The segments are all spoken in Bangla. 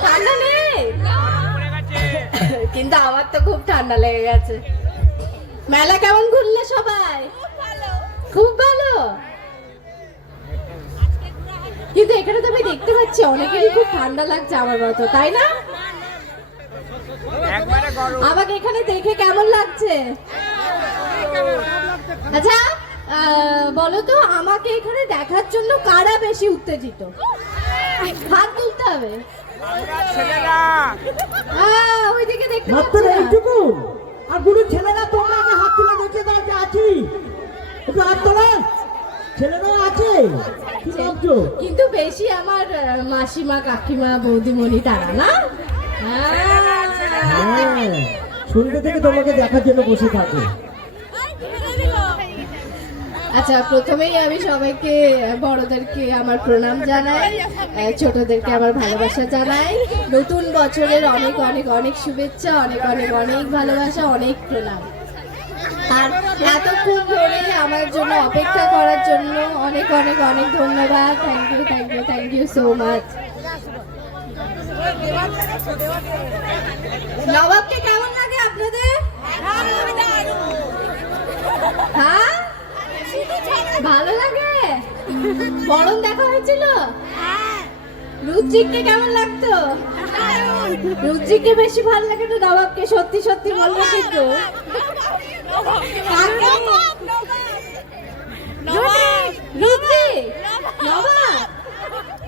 ঠান্ডা নেই কিন্তু আমার তো খুব ঠান্ডা লেগে গেছে। মেলা কেমন ঘুরলে সবাই? খুব ভালো। কিন্তু এখানে তো আমি দেখতে পাচ্ছি অনেকেরই খুব ঠান্ডা লাগছে আমার মতো, তাই না? আমাকে এখানে দেখে কেমন লাগছে? আচ্ছা বলো তো, আমাকে এখানে দেখার জন্য কারা বেশি উত্তেজিত? হাত তুলতে হবে। ওইদিকে দেখতে পাচ্ছি এইটুকু। আর গুরু ছেলেরা তোমরা আগে হাত তুলে দেখে দাও যে আছি, একটু হাত তোলা। ছেলেরা আছে কিন্তু বেশি আমার মাসিমা কাকিমা বৌদিমণি তারা না? সন্ধ্যে থেকে তোমাকে দেখার জন্য বসে থাকে। আচ্ছা, প্রথমেই আমি সবাইকে, বড়দেরকে আমার প্রণাম জানাই, ছোটদেরকে আমার ভালোবাসা জানাই। নতুন বছরের অনেক অনেক অনেক শুভেচ্ছা, অনেক অনেক অনেক ভালোবাসা, অনেক প্রণাম। আর এতক্ষণ ধরে আমার জন্য অপেক্ষা করার জন্য অনেক অনেক অনেক ধন্যবাদ। Thank you, thank you, thank you so much. নবাবকে কেমন লাগে আপনাদের? হ্যাঁ, ভালো লাগে। বরং দেখা হয়েছিল। রুচিককে কেমন লাগতো? রুচিককে বেশি ভালো লাগে তো নবাবকে? সত্যি সত্যি বলবো কিন্তু।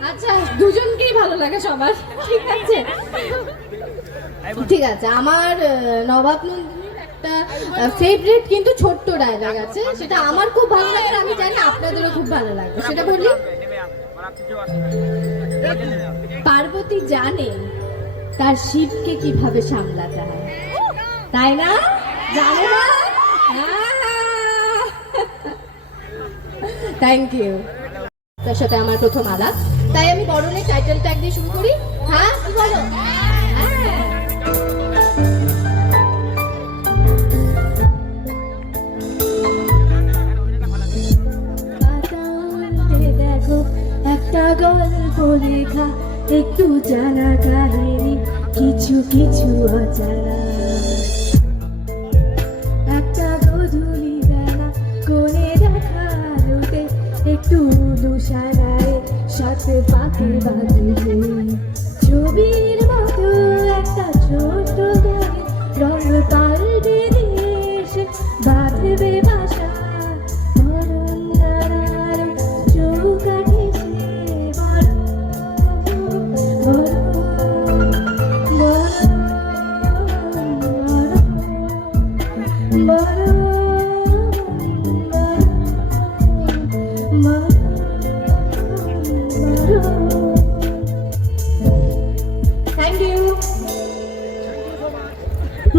আচ্ছা, দুজনকেই ভালো লাগে সবার। ঠিক আছে, ঠিক আছে। আমার নবাব নন্দিনীর একটা ফেভারিট কিন্তু ছোট্ট ডায়লগ আছে, সেটা আমার খুব ভালো লাগে, আমি জানি আপনাদেরও খুব ভালো লাগবে। সেটা বলি। পার্বতী জানে তার শিবকে কিভাবে সামলাতে হয়, তাই না? জানে না? Thank you. তার সাথে আমার প্রথম আলাপ, তাই আমি বরণের টাইটেল ট্যাগ দিয়ে শুরু করি। হ্যাঁ, কি বলো? দেখো একটা গল্প লেখা, একটু জানা কাহিনী, কিছু কিছু অজানা। একটা গধূলি বেলা কোণে দেখা আলোতে, একটু দুসানায় সাথে পাতে বাঁধবে, ছবির মতো একটা ছোট গায়ে রং পাল্টে দিয়ে এসে বাঁধবে বাসা।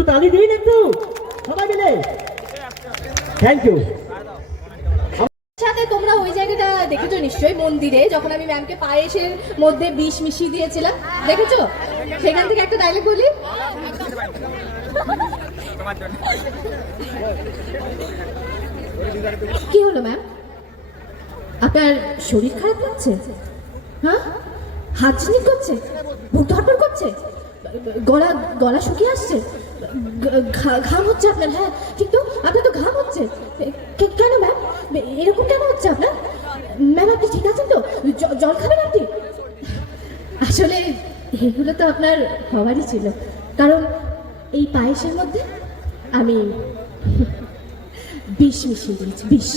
তালি দিন একটু সবাই মিলে। Thank you. সাথে তোমরা ওই জায়গাটা দেখেছো নিশ্চয়ই, মন্দিরে যখন আমি ম্যামকে পায়েসের মধ্যে বিষ মিশিয়ে দিয়েছিলাম, দেখেছো? সেখান থেকে একটা ডায়লগ বলি। কি হলো ম্যাম, আপনার শরীর খারাপ লাগছে? হ্যাঁ, হাঁচনি করছে, বুক ধরপড় করছে, গলা গলা শুকিয়ে আসছে, ঘাম হচ্ছে আপনার? হ্যাঁ, কিন্তু আপনার তো ঘাম হচ্ছে। কেন ম্যাম, এরকম কেন হচ্ছে আপনার? ম্যাম আপনি ঠিক আছেন তো? জল খাবেন আপনি? আসলে এগুলো তো আপনার হওয়ারই ছিল, কারণ এই পায়েসের মধ্যে আমি বিষ মিশিয়ে দিয়েছি। বিষ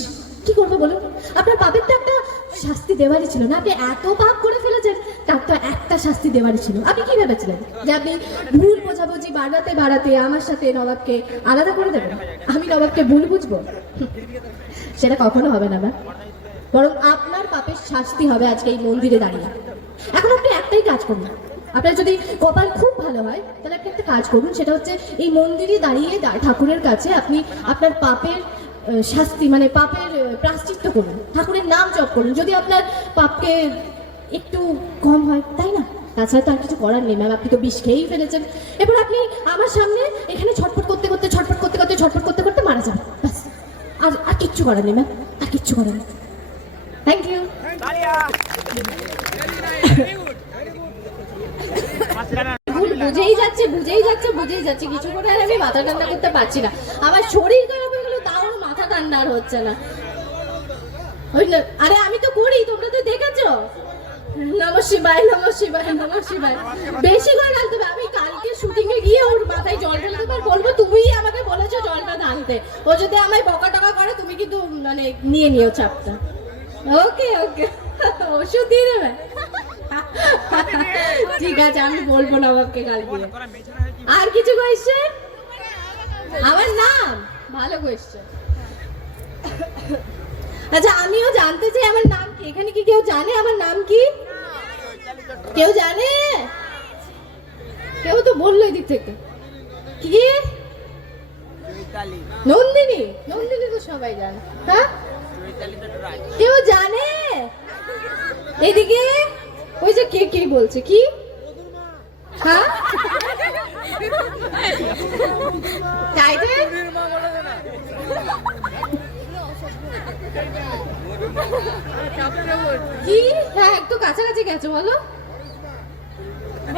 কি করবো বলুন? আপনার পাপের তো একটা শাস্তি দেওয়ারই ছিল না? আপনি এত পাপ করে ফেলেছেন, তার তো একটা শাস্তি দেওয়ারই ছিল। আপনি কি ভেবেছিলেন যে আপনি ভুল বোঝাবুঝি বাড়াতে বাড়াতে আমার সাথে নবাবকে আলাদা করে দেবেন? আমি নবাবকে ভুল বুঝবো? সেটা কখনো হবে না। বরং আপনার পাপের শাস্তি হবে আজকে এই মন্দিরে দাঁড়িয়ে। এখন আপনি একটাই কাজ করুন, আপনার যদি কপাল খুব ভালো হয় তাহলে আপনি একটা কাজ করুন, সেটা হচ্ছে এই মন্দিরে দাঁড়িয়ে ঠাকুরের কাছে আপনি আপনার পাপের শাস্তি, মানে পাপের প্রায়শ্চিত্ত করুন, ঠাকুরের নাম জপ করুন, যদি আপনার পাপকে একটু কম হয়, তাই না? তাছাড়া তো আর কিছু করার নেই ম্যাম, আপনি তো বিষ খেয়েই ফেলেছেন। এবার আপনি আমার সামনে এখানে ছটফট করতে করতে মারা যাবেন, ব্যাস। আর কিচ্ছু করার নেই ম্যাম, আর কিচ্ছু করার নেই। Thank you. ভুল বুঝেই যাচ্ছে কিছু করে আর আমি মাথা ঠান্ডা করতে পারছি না। আমার শরীর খারাপ হয়ে গেল, তাও মাথা ঠান্ডা আর হচ্ছে না। ওই না, আরে আমি তো করি, তোমরা তো দেখেছো। নমঃ শিবায় নমঃ শিবায় নমঃ শিবায় বেশি করে ঢালতে হবে। আমি কালকে শুটিং এ গিয়ে ওর মাথায় জল ঢালতে পার বলবো, তুমিই আমাকে বলেছো জলটা ঢালতে। ও যদি আমায় বকা টকা করে তুমি কিন্তু মানে নিয়ে নিও চাপটা। ওকে ওকে, ওষুধ দিয়ে দেবে। ঠিক আছে, আমি বলবো নবাবকে কালকে। আর কিছু কোয়েশ্চেন? আমার নাম ভালো কোয়েশ্চেন। আচ্ছা, আমিও জানতে চাই আমার নাম কি। এখানে কি কেউ জানে আমার নাম কি? কেউ জানে? কেউ তো বললো এদিক থেকে। কি? নন্দিনী। নন্দিনী তো সবাই জানে। হ্যাঁ, কেউ জানে? এদিকে ওই যে কে কে বলছে কি? হ্যাঁ, টাইটেল কি? হ্যাঁ, একটু কাছাকাছি গেছো, বলো।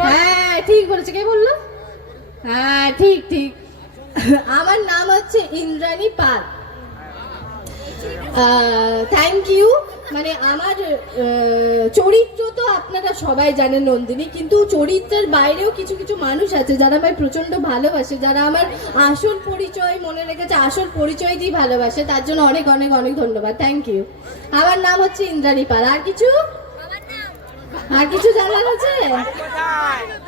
হ্যাঁ ঠিক বলেছে। কে বললো? হ্যাঁ ঠিক ঠিক। আমার নাম হচ্ছে ইন্দ্রাণী পাল। Thank you. মানে আমার চরিত্র তো আপনারা সবাই জানেন নন্দিনী, কিন্তু চরিত্রের বাইরেও কিছু কিছু মানুষ আছে যারা আমায় প্রচন্ড ভালোবাসে, যারা আমার আসল পরিচয় মনে রেখেছে, আসল পরিচয় দিয়ে ভালোবাসে। তার জন্য অনেক অনেক অনেক ধন্যবাদ। Thank you. আমার নাম হচ্ছে ইন্দ্রাণী পাল। আর কিছু? আর কিছু জানার আছে?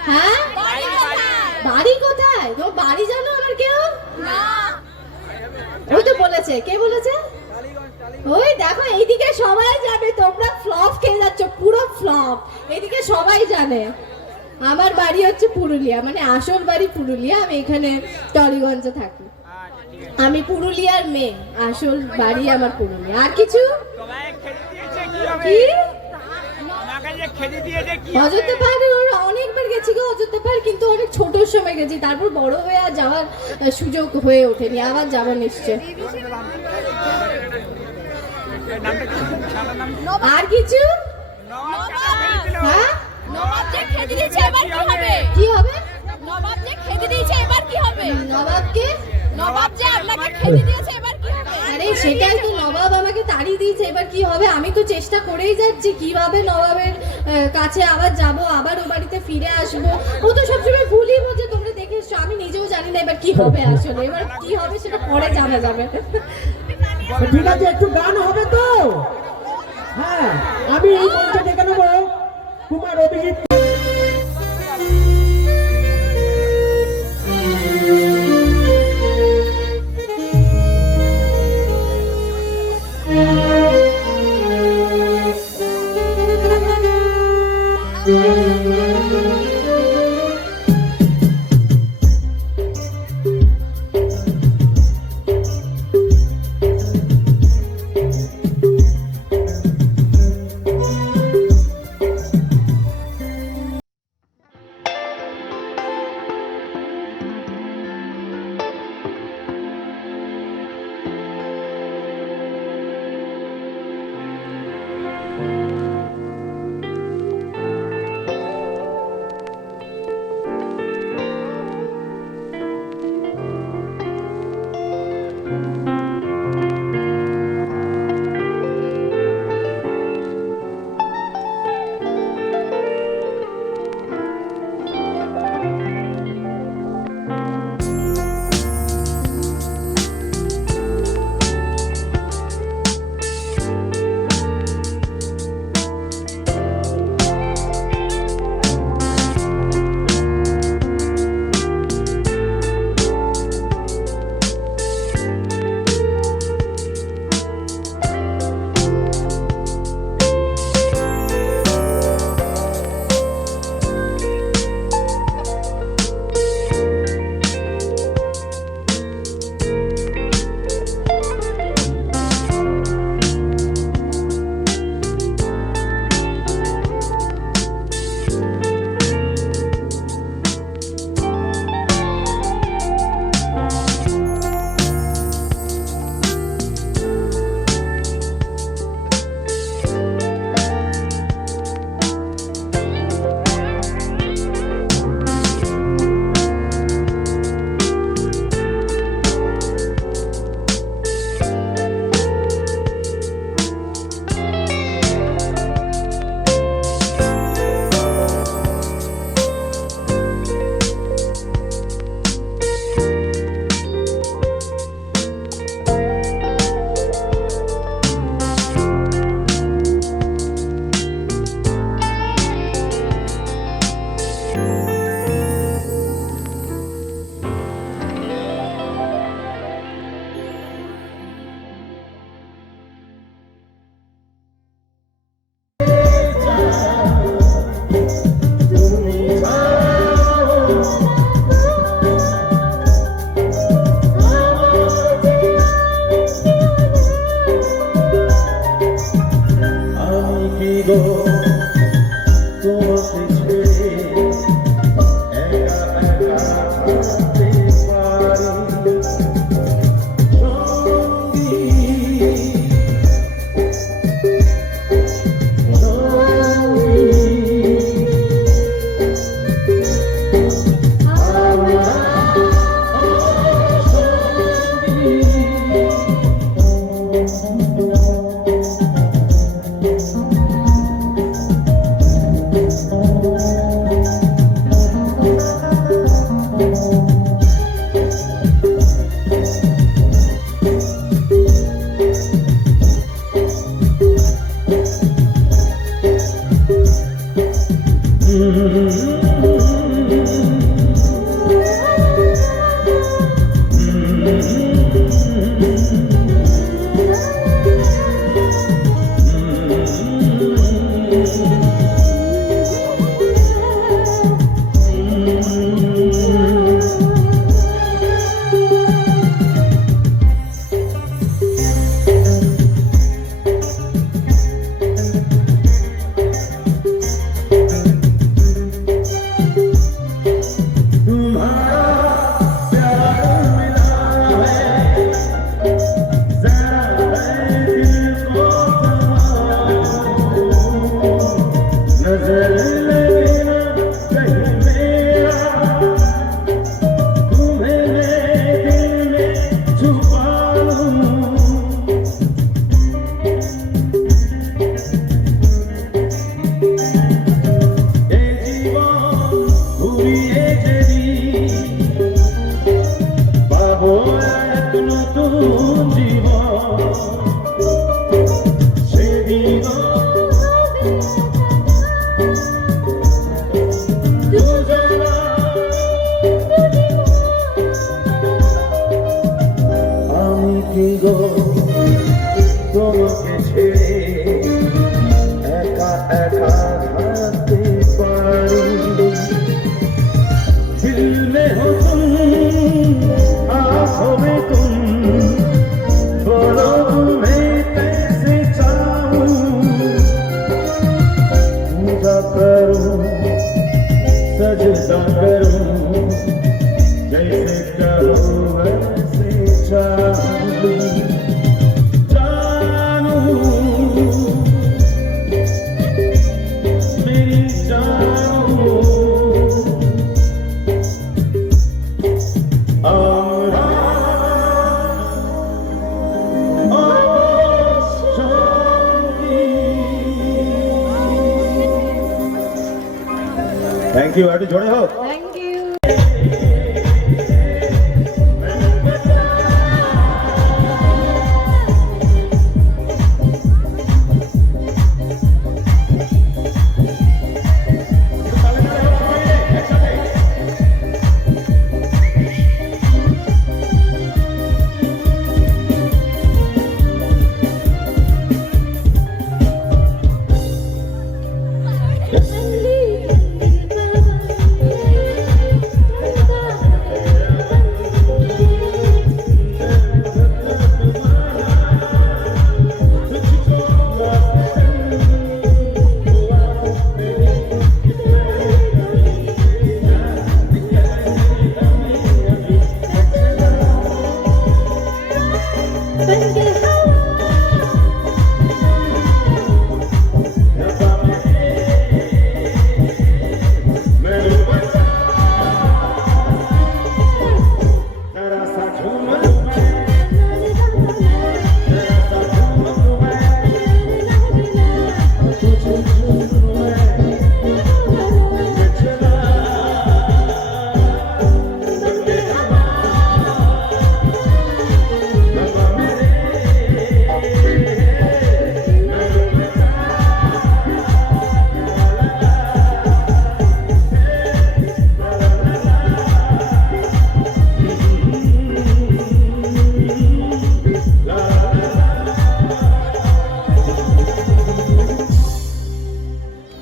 হ্যাঁ, বাড়ি কোথায়? তোমার বাড়ি জানো আমার কেউ? ওই তো বলেছে। কে বলেছে? ওই দেখো, এইদিকে সবাই জানে। তোমরা ফ্লপ খেয়ে যাচ্ছ, পুরো ফ্লপ। এইদিকে সবাই জানে আমার বাড়ি হচ্ছে পুরুলিয়া, মানে আসল বাড়ি পুরুলিয়া। আমি এখানে টলিগঞ্জে থাকি। আমি পুরুলিয়ার মেয়ে, আসল বাড়ি আমার পুরুলিয়া। আর কিছু? কি? অযোধ্যা পাহাড়ে অনেকবার গেছি গো, অযোধ্যা পাহাড়, কিন্তু অনেক ছোট সময় গেছি। তারপর বড় হয়ে আর যাওয়ার সুযোগ হয়ে ওঠেনি। আবার যাবো নিশ্চয়। আর কিছু? হ্যাঁ, কি হবে? নবাবকে? আরে সেটাই তো, নবাব আমাকে তাড়িয়ে দিয়েছে, এবার কি হবে? আমি তো চেষ্টা করেই যাচ্ছি কিভাবে নবাবের কাছে আবার যাব, আবার ও বাড়িতে ফিরে আসবো। ও তো সবসময় ভুলই বোঝে, তোমরা দেখে এসছো। আমি নিজেও জানি না এবার কি হবে আসলে। এবার কি হবে সেটা পরে জানা যাবে। ঠিক আছে, একটু গান হবে তো। হ্যাঁ, আমি এই মঞ্চে ডেকে নেবো কুমার অভিজিৎ। তোমাকে ছেড়ে একা একা থাকতে পারি दिल में हो तुम आँखों में तुम बोलो मैं कैसे चाहूं पूजा करूं सजदा करूं जैसे करूं वैसे चाहूं मेरी जानू थैंक यू आटू जोड़े हो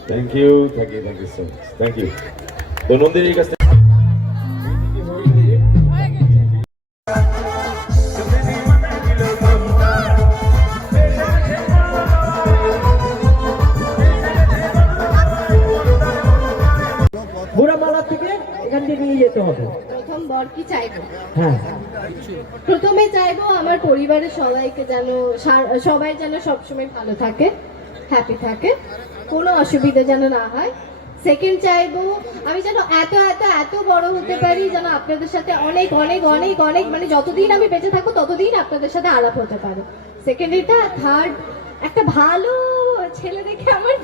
thank you. Thank you so much thank you तो नंदिनी का বুড়ামালা থেকে এখান থেকে নিয়ে যেতে হবে। প্রথম বর কি চাইবো? হ্যাঁ প্রথমে চাইবো আমার পরিবারের সবাইকে যেন সবাই যেন সবসময় ভালো থাকে, হ্যাপি থাকে, কোনো অসুবিধা যেন না হয়। সেকেন্ড চাইবো আমি যেন এত এত এত বড় হতে পারি, যেন আপনাদের সাথে অনেক অনেক অনেক অনেক মানে যতদিন আমি বেঁচে থাকবো ততদিন আপনাদের সাথে আলাপ হতে পারে। সেকেন্ড এটা। থার্ড একটা ভালো ছেলে দেখে আমার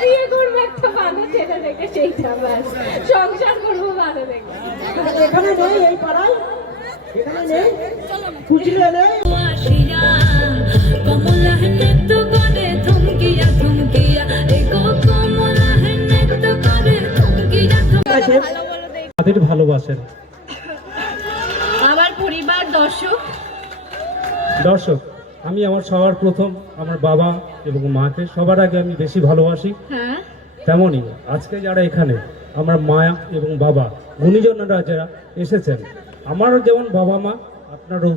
বিয়ে করবো, একটা ভালো ছেলে দেখে, সেইটা ব্যাস। সংসার করবো ভালো দেখে। এখানে নেই, এই পাড়ায় এখানে নেই, খুঁজলে নেই। কমলা হেনে তো গনে থমকিয়া থমকিয়া এগো কমলা হেনে এসে তাদের ভালোবাসেন। আমার পরিবার, দর্শক, দর্শক, আমি আমার সবার প্রথম আমার বাবা এবং মাকে সবার আগে আমি বেশি ভালোবাসি। হ্যাঁ তেমনই আজকে যারা এখানে আমার মা এবং বাবা গুণীজনরা যারা এসেছেন, আমারও যেমন বাবা মা আপনারও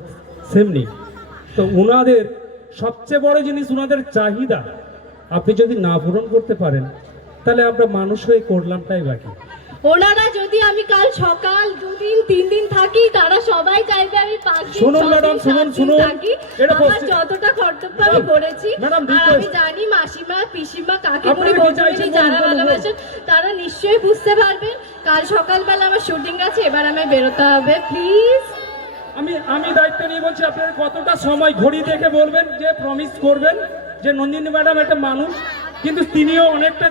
সেমনি। তো ওনাদের সবচেয়ে বড় জিনিস ওনাদের চাহিদা আপনি যদি না পূরণ করতে পারেন তাহলে আমরা মানুষ হয়ে করলামটাই বাকি। ওনারা যদি আমি কাল সকাল 2 দিন 3 দিন থাকি, তারা সবাই চাইবে আমি 5 দিন শুনুন 6 ম্যাডাম, দিন, শুনুন, 7 দিন শুনুন। থাকি। এটা আমার পশ্চিম- যতটা কর্তব্য আমি করেছি। ম্যাডাম, আর request- আমি জানি মাসিমা, পিসিমা, কাকিমুনি, আপনারা কি বৌদিমণি চাইছেন যারা বলুন, বলুন। ভালোবাসেন তারা নিশ্চয়ই বুঝতে পারবেন। কাল সকালবেলা আমার শুটিং আছে, এবার আমায় বেরোতে হবে, প্লিজ। আমি দায়িত্ব নিয়ে বলছি, আপনার কতটা সময় ঘড়ি দেখে বলবেন যে প্রমিস করবেন যে নন্দিনী ম্যাডাম একটা মানুষ, কিন্তু তিনিও অনেকটা